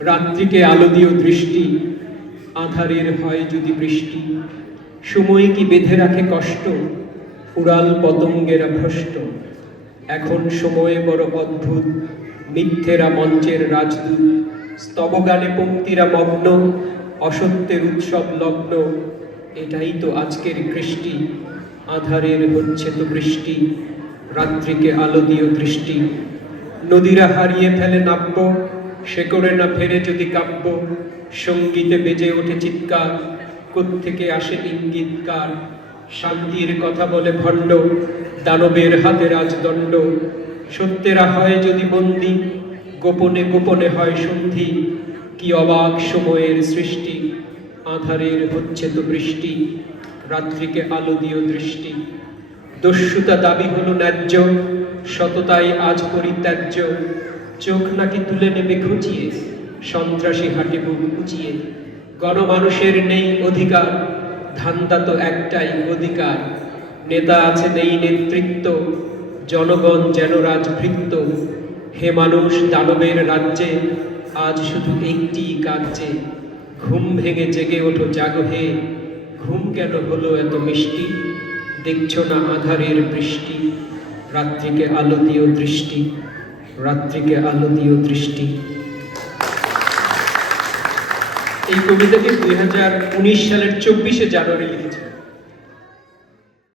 রাত্রিকে আলো দিও দৃষ্টি, আঁধারের হয় যদি বৃষ্টি। সময় কি বেঁধে রাখে কষ্ট, উড়াল পতঙ্গেরা ভ্রষ্ট। এখন সময়ে বড় অদ্ভুত, মিথ্যেরা মঞ্চের রাজদূত। স্তবগানে পঙ্ক্তিরা মগ্ন, অসত্যের উৎসব লগ্ন। এটাই তো আজকের কৃষ্টি, আঁধারের হচ্ছে তো বৃষ্টি। রাত্রিকে আলো দিও দৃষ্টি। নদীরা হারিয়ে ফেলে নাব্য, শেকড়ে না ফেরে যদি কাব্য। সঙ্গীতে বেজে ওঠে চিৎকার, কোত্থেকে আসে ইঙ্গিতকার। শান্তির কথা বলে ভণ্ড, দানবের হাতে রাজদণ্ড। সত্যেরা হয় যদি বন্দী, গোপনে গোপনে হয় সন্ধি। কি অবাক সময়ের সৃষ্টি, আঁধারের হচ্ছে তো বৃষ্টি। রাত্রিকে আলো দিও দৃষ্টি। দস্যুতা দাবি হলো ন্যায্য, সততাই আজ পরিত্যাজ্য। চোখ নাকি তুলে নেবে খুঁচিয়ে, সন্ত্রাসী হাটে বুক উঁচিয়ে। গণমানুষের নেই অধিকার, ধান্দা তো একটাই অধিকার। নেতা আছে নেই নেতৃত্ব, জনগণ যেন রাজভৃত্য। হে মানুষ দানবের রাজ্যে, আজ শুধু একটি কার্যে। ঘুম ভেঙে জেগে ওঠো জাগো হে, ঘুম কেন হলো এত মিষ্টি। দেখছো না আঁধারের বৃষ্টি, রাত্রিকে আলো দিও দৃষ্টি। রাত্রিকে আলো দিও দৃষ্টি। এই কবিতাটি 2019 সালের 24শে জানুয়ারি লিখেছে।